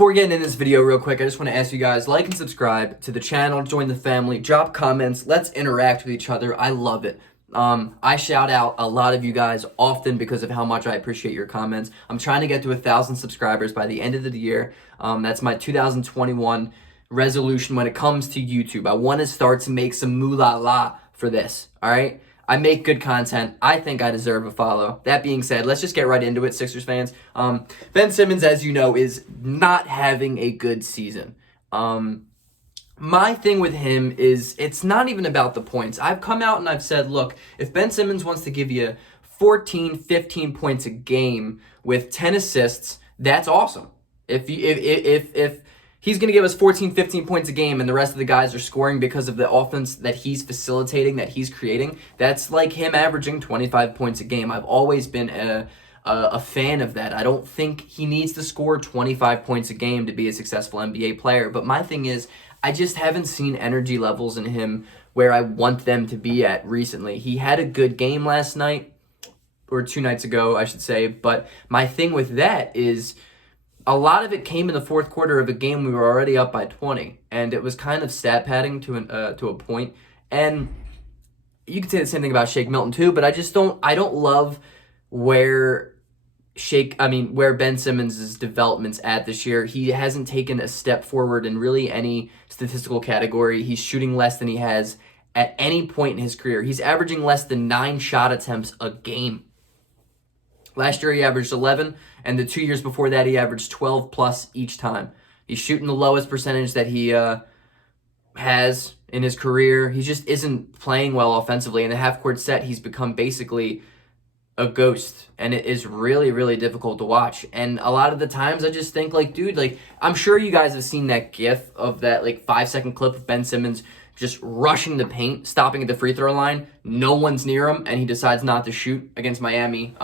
Before getting in this video real quick, I just want to ask you guys, like and subscribe to the channel, join the family, drop comments, let's interact with each other. I love it. I shout out a lot of you guys often because of how much I appreciate your comments. I'm trying to get to 1,000 subscribers by the end of the year. That's my 2021 resolution when it comes to YouTube. I want to start to make some moolah for this, all right? I make good content. I think I deserve a follow. That being said, let's just get right into it, Sixers fans. Ben Simmons, as you know, is not having a good season. My thing with him is it's not even about the points. I've come out and I've said, look, if Ben Simmons wants to give you 14, 15 points a game with 10 assists, that's awesome. If he's going to give us 14, 15 points a game and the rest of the guys are scoring because of the offense that he's facilitating, that he's creating, that's like him averaging 25 points a game. I've always been a fan of that. I don't think he needs to score 25 points a game to be a successful NBA player. But my thing is, I just haven't seen energy levels in him where I want them to be at recently. He had a good game last night, or 2 nights ago, I should say. But my thing with that is a lot of it came in the fourth quarter of a game we were already up by 20. And it was kind of stat padding to a point. And you could say the same thing about Shake Milton too, but I don't love where Ben Simmons' development's at this year. He hasn't taken a step forward in really any statistical category. He's shooting less than he has at any point in his career. He's averaging less than 9 shot attempts a game. Last year he averaged 11, and the 2 years before that he averaged 12 plus each time. He's shooting the lowest percentage that he has in his career. He just isn't playing well offensively. In the half-court set, he's become basically a ghost, and it is really, really difficult to watch. And a lot of the times I just think, like, dude, like, I'm sure you guys have seen that gif of that, like, 5-second clip of Ben Simmons just rushing the paint, stopping at the free throw line. No one's near him, and he decides not to shoot against Miami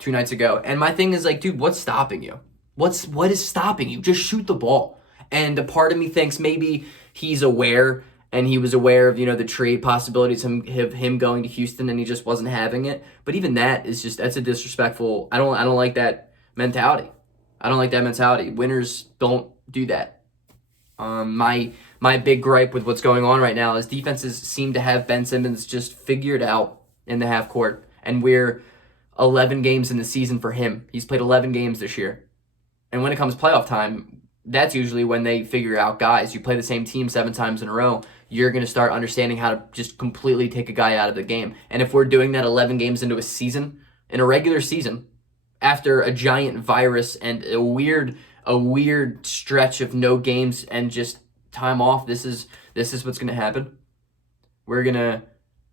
2 nights ago. And my thing is, like, dude, what's stopping you? What is stopping you? Just shoot the ball. And a part of me thinks maybe he's aware, and he was aware of, the trade possibilities of him going to Houston, and he just wasn't having it. But even that is that's a disrespectful. I don't like that mentality. I don't like that mentality. Winners don't do that. My big gripe with what's going on right now is defenses seem to have Ben Simmons just figured out in the half court, and we're 11 games in the season for him. He's played 11 games this year, and when it comes playoff time, that's usually when they figure out guys. You play the same team 7 times in a row, you're going to start understanding how to just completely take a guy out of the game. And if we're doing that 11 games into a season, in a regular season, after a giant virus and a weird stretch of no games and just time off, this is what's going to happen. We're going to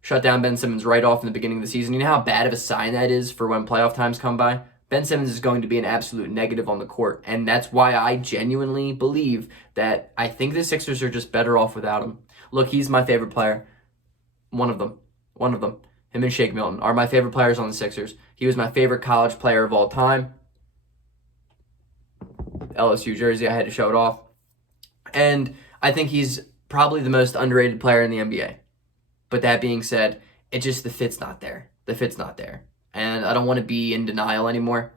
shut down Ben Simmons right off in the beginning of the season. You know how bad of a sign that is for when playoff times come by? Ben Simmons is going to be an absolute negative on the court, and that's why I genuinely believe that I think the Sixers are just better off without him. Look, he's my favorite player. One of them. Him and Shake Milton are my favorite players on the Sixers. He was my favorite college player of all time. LSU jersey, I had to show it off. And I think he's probably the most underrated player in the NBA. But that being said, the fit's not there. The fit's not there. And I don't want to be in denial anymore,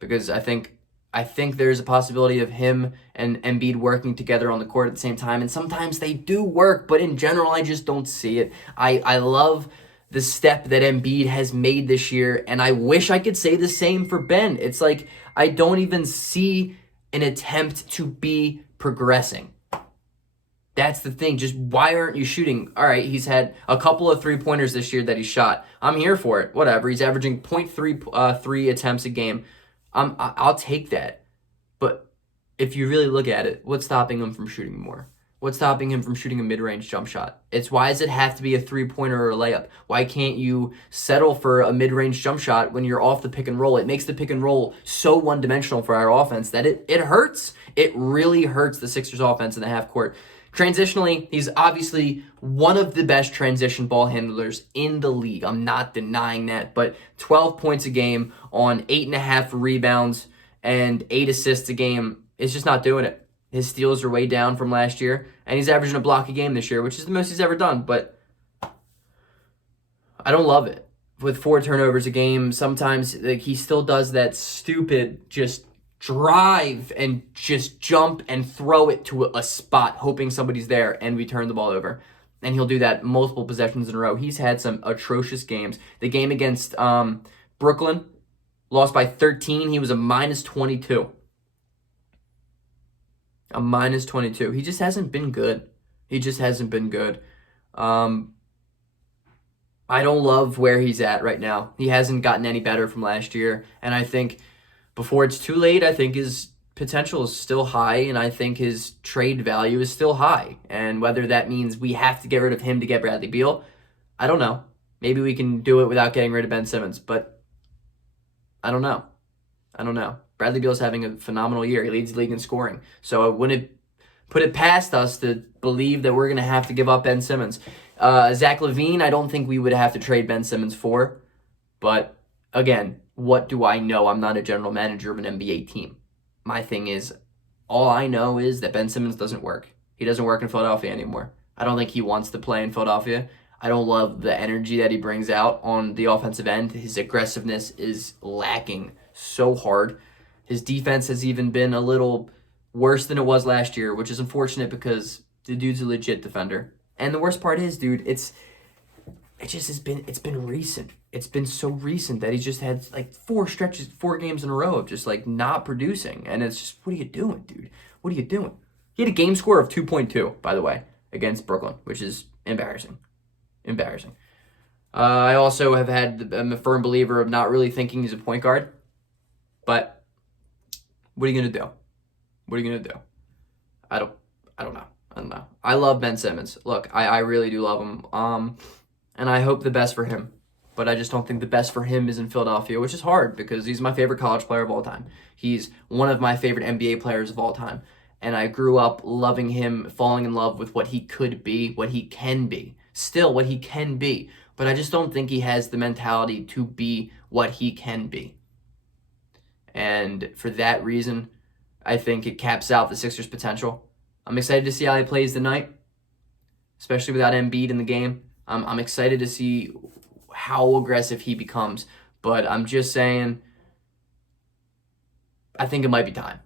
because I think there's a possibility of him and Embiid working together on the court at the same time. And sometimes they do work, but in general, I just don't see it. I love the step that Embiid has made this year, and I wish I could say the same for Ben. It's like I don't even see an attempt to be progressing. That's the thing. Just why aren't you shooting? All right, he's had a couple of 3-pointers this year that he shot. I'm here for it. Whatever. He's averaging 0.3 attempts a game. I'll take that. But if you really look at it, what's stopping him from shooting more? What's stopping him from shooting a mid-range jump shot? Why does it have to be a 3-pointer or a layup? Why can't you settle for a mid-range jump shot when you're off the pick and roll? It makes the pick and roll so one-dimensional for our offense that it hurts. It really hurts the Sixers offense in the half court. Transitionally, he's obviously one of the best transition ball handlers in the league. I'm not denying that, but 12 points a game on 8.5 rebounds and 8 assists a game is just not doing it. His steals are way down from last year, and he's averaging a block a game this year, which is the most he's ever done, but I don't love it. With 4 turnovers a game, sometimes he still does that stupid just drive and just jump and throw it to a spot, hoping somebody's there, and we turn the ball over. And he'll do that multiple possessions in a row. He's had some atrocious games. The game against Brooklyn, lost by 13. He was a minus 22. A minus 22. He just hasn't been good. He just hasn't been good. I don't love where he's at right now. He hasn't gotten any better from last year. And I think before it's too late, I think his potential is still high, and I think his trade value is still high. And whether that means we have to get rid of him to get Bradley Beal, I don't know. Maybe we can do it without getting rid of Ben Simmons, but I don't know. Bradley Beal's having a phenomenal year. He leads the league in scoring. So I wouldn't put it past us to believe that we're going to have to give up Ben Simmons. Zach LaVine, I don't think we would have to trade Ben Simmons for. But again, what do I know? I'm not a general manager of an NBA team. My thing is, all I know is that Ben Simmons doesn't work. He doesn't work in Philadelphia anymore. I don't think he wants to play in Philadelphia. I don't love the energy that he brings out on the offensive end. His aggressiveness is lacking so hard. His defense has even been a little worse than it was last year, which is unfortunate because the dude's a legit defender. And the worst part is, dude, it's been recent. It's been so recent that he's just had like 4 games in a row of just like not producing. And it's just, what are you doing, dude? What are you doing? He had a game score of 2.2, by the way, against Brooklyn, which is embarrassing. I also I'm a firm believer of not really thinking he's a point guard. But what are you going to do? I don't know. I love Ben Simmons. Look, I really do love him. And I hope the best for him. But I just don't think the best for him is in Philadelphia, which is hard because he's my favorite college player of all time. He's one of my favorite NBA players of all time. And I grew up loving him, falling in love with what he could be, what he can be. Still, what he can be. But I just don't think he has the mentality to be what he can be. And for that reason, I think it caps out the Sixers' potential. I'm excited to see how he plays tonight, especially without Embiid in the game. I'm excited to see how aggressive he becomes. But I'm just saying, I think it might be time.